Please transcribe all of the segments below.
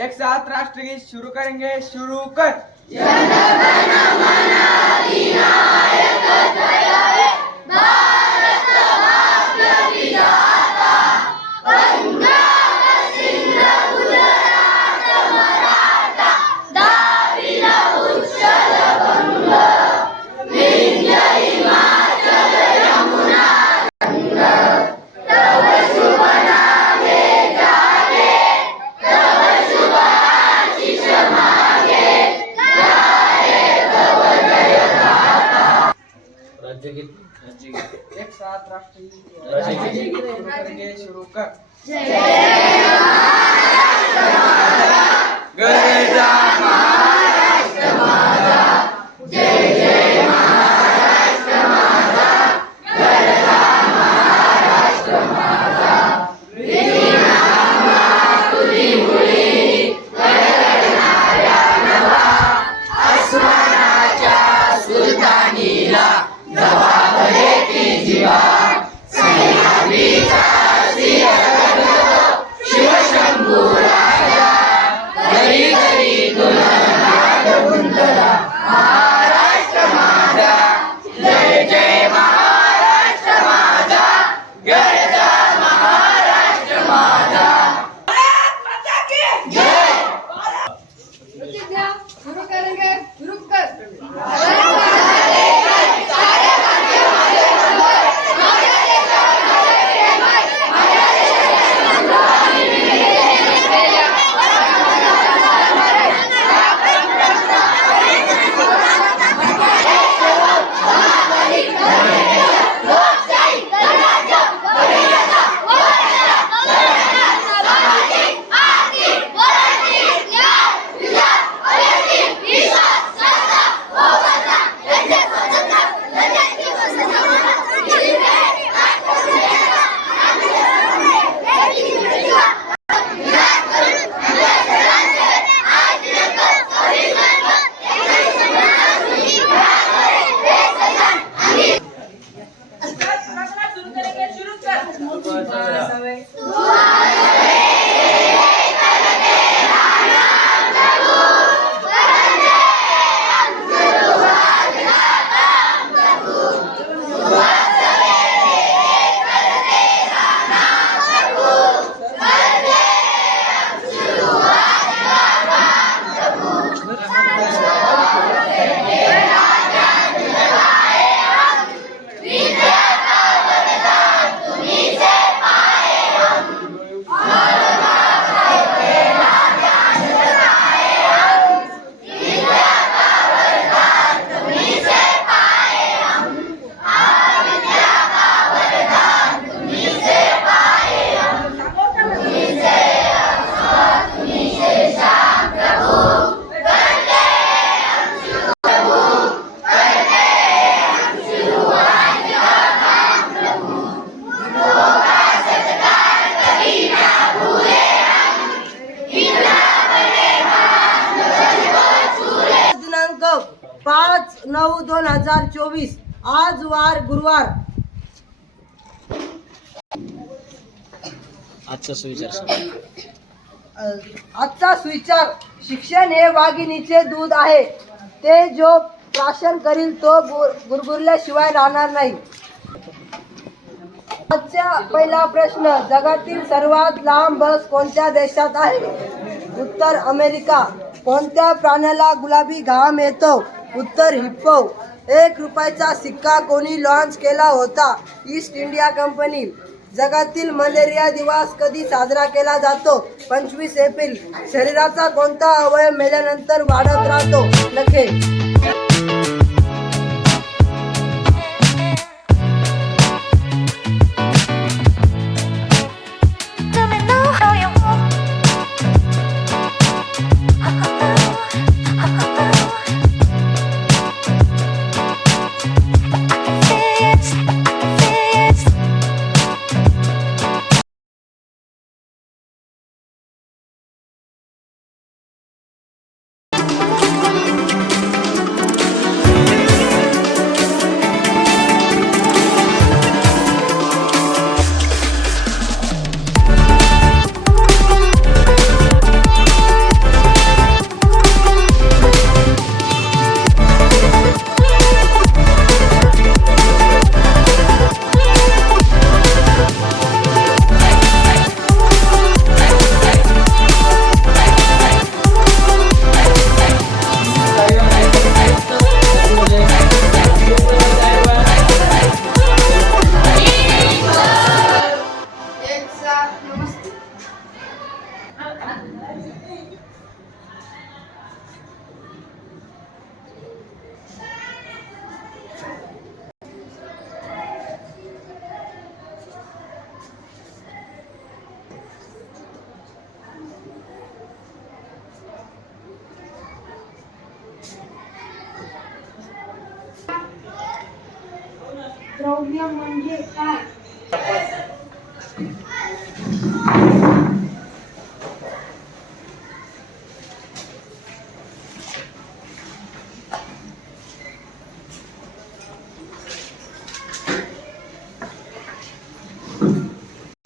एक साथ राष्ट्र की शुरू करेंगे शुरू कर। जनगण मन अधिनायक जय। आजचा सुविचार आजचा सुविचार शिक्षण हे वाघिणीचे दूध आहे. ते जो प्राशन करील तो गुरगुरल्याशिवाय राहणार नाही. आजचा पहिला प्रश्न जगातील सर्वात लांब बस कोणत्या देशात आहे? उत्तर अमेरिका. कोणत्या प्राण्याला गुलाबी घाम येतो? उत्तर हिप्पो. एक रुपयाचा सिक्का कोणी लॉन्च केला होता? East India company. जगातील मलेरिया दिवस कधी साजरा केला जातो? पंचवीस एप्रिल. शरीराचा कोणता अवयव मेल्यानंतर वाढत राहतो? नखे. द्रव्य म्हणजे काय?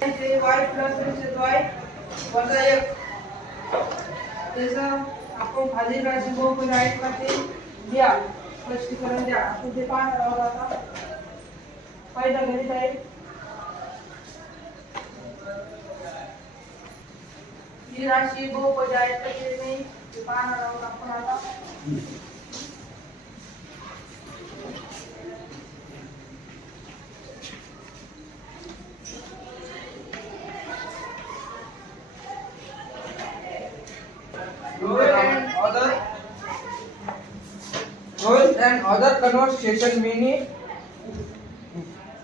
ते वाय प्लस निश्चित वाय वजा एक आपण खाली राशी बहुपद आहेत का द्या स्पष्टीकरण द्या. आपण ते पाहणार आहोत आता फायदा घरीत आहे ही राशी बहुपद पाहणार आहोत आपण आता Rule and other conversation many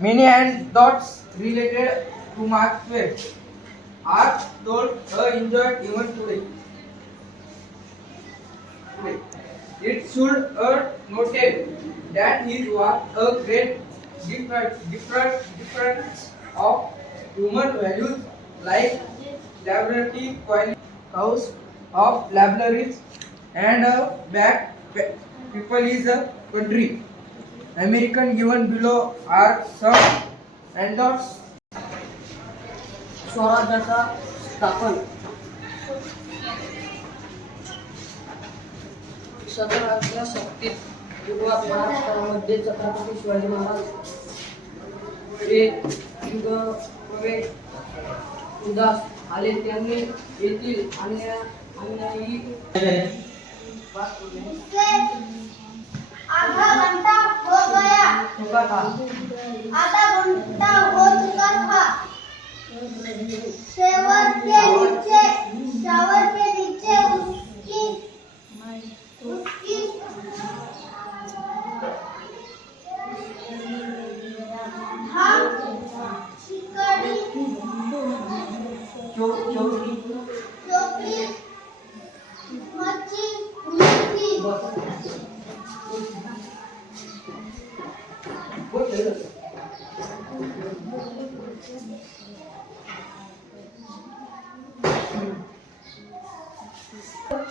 many and dots related to Mark Twain are told uh, enjoyed even today. Today. It should uh, noted that he was a great different different difference of human values like liberty, quality, house of libraries and a bad people is a country. American given below are some handouts स्वराज्याचा स्थापन. सतराव्या शक्तीत सुरुवात महाराष्ट्रामध्ये छत्रपती शिवाजी महाराज. हे युग उदास आले. त्यांनी येथील अन्य अन्यायी आधा घंटा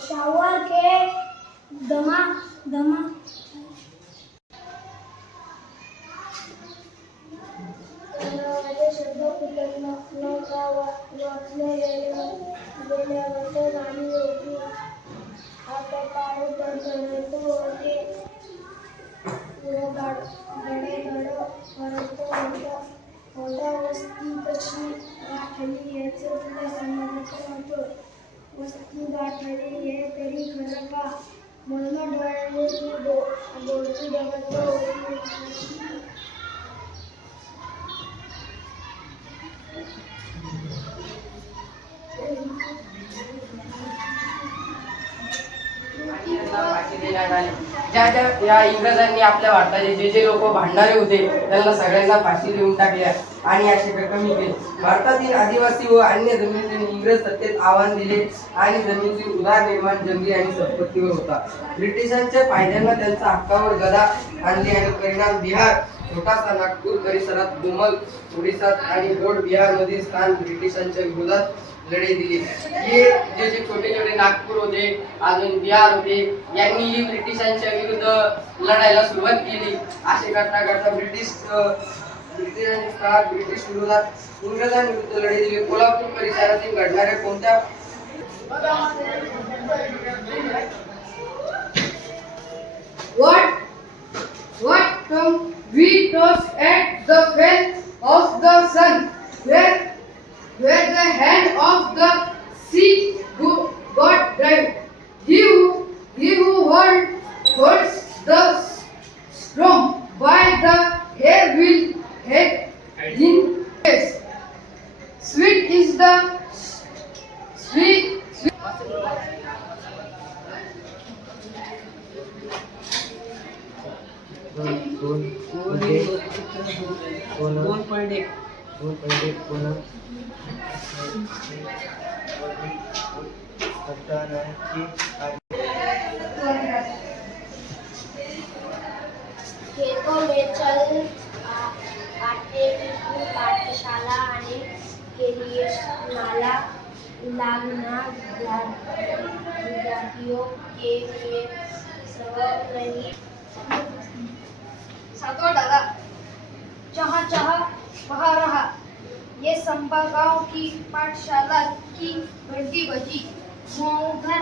शावर के दमा दमा। माझे शब्द फुटत न न का वा- वाचले गेल्यावर तर गाणी होती आता पाय तर चढत होते ಗಿಡಗಳು ಹೊರತು ಹೊದ ವಸ್ತು ದಾಟಲಿ ಎಚ್ಚರಿಕೆ ಸಂಬಂಧಿತ ಮತ್ತು ವಸ್ತು ದಾಟಲಿ ಏತರಿ ಕರಪ ಮೊದಲ ಡೊಳ್ಳು ಗೊತ್ತು ಜಗತ್ತು आली ज्या या इंग्रजांनी आपल्या भारताचे जे जे लोक भांडारे होते त्यांना सगळ्यांना फाशी देऊन टाकल्या आणि अशी कमी केली. भारतातील आदिवासी व अन्य जमिनीतील इंग्रज सत्तेत आव्हान दिले आणि जमिनीतील उदारनिर्माण जंगली आणि संपत्तीवर होता. ब्रिटिशांच्या फायद्यांना त्यांच्या हक्कावर गदा आणली आणि परिणाम बिहार छोटासा नागपूर परिसरात गोमल ओडिसात आणि बोर्ड बिहारमधील स्थान ब्रिटिशांच्या विरोधात लढे दिली. हे जे जे छोटे छोटे नागपूर होते अजून बिहार होते यांनी ही ब्रिटिशांच्या विरुद्ध लढायला सुरुवात केली. असे करता करता ब्रिटिश ब्रिटिशांच्या काळात ब्रिटिश विरोधात इंग्रजांविरुद्ध लढे दिली. कोल्हापूर परिसरातील घडणाऱ्या कोणत्या What? What? Come we toss at the face of the sun, where, where the head of the sea God drive. सकता है कि खेतों में चल आटे पाठशाला आने के लिए नाला लागना विद्यार्थियों के लिए सबक नहीं सातों डगा जहाँ जहाँ वहाँ रहा ये संभा गाँव की पाठशाला की घंटी बजी उधर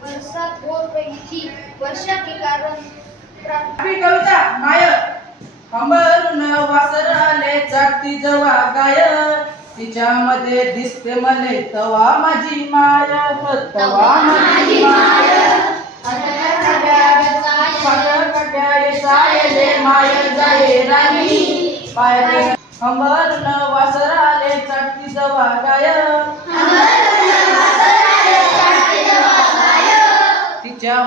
बरसात हो रही थी वर्षा के कारण आपली कविता माय वासर आले चाटती जवा गाय तिच्यामध्ये दिसते मले तवा माझी माय. तवा माझी माय माय. जाये राणी पायरे अंबरून वासर आले चाटती जवा गाय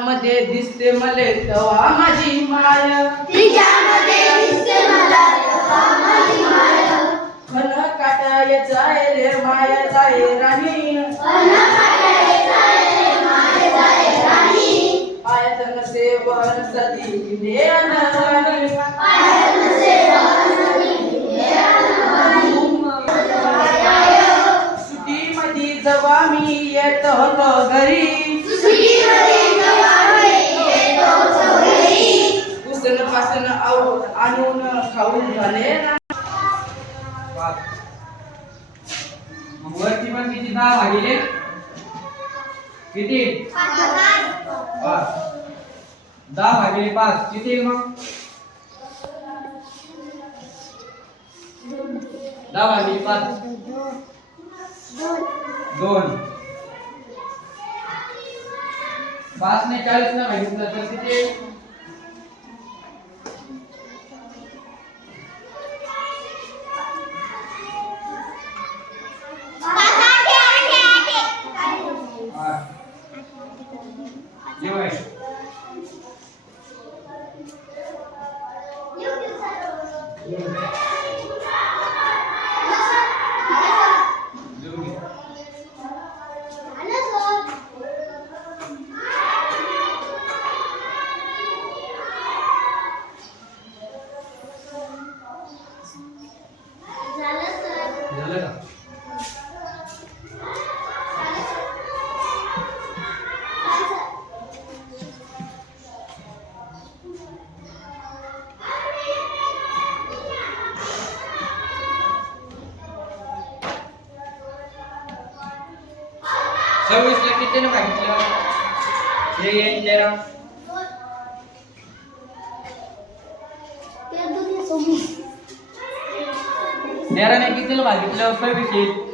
तिच्यामध्ये दिसते मले तवा माझी माय. खन काटाय जाय रे माया जाय राणी. पायात नसे वर सदी नेन राणी. वरती पण किती दहा भागिले किती? पाच. दहा भागिले पाच. किती येईल मग? दहा भागिले पाच. दोन. पाच ने चाळीस ना भागितलं तर किती सव्वीसला किती ना सांगितलं हे येईल तेरा तेराने कितीला भागितलं सव्वीस येईल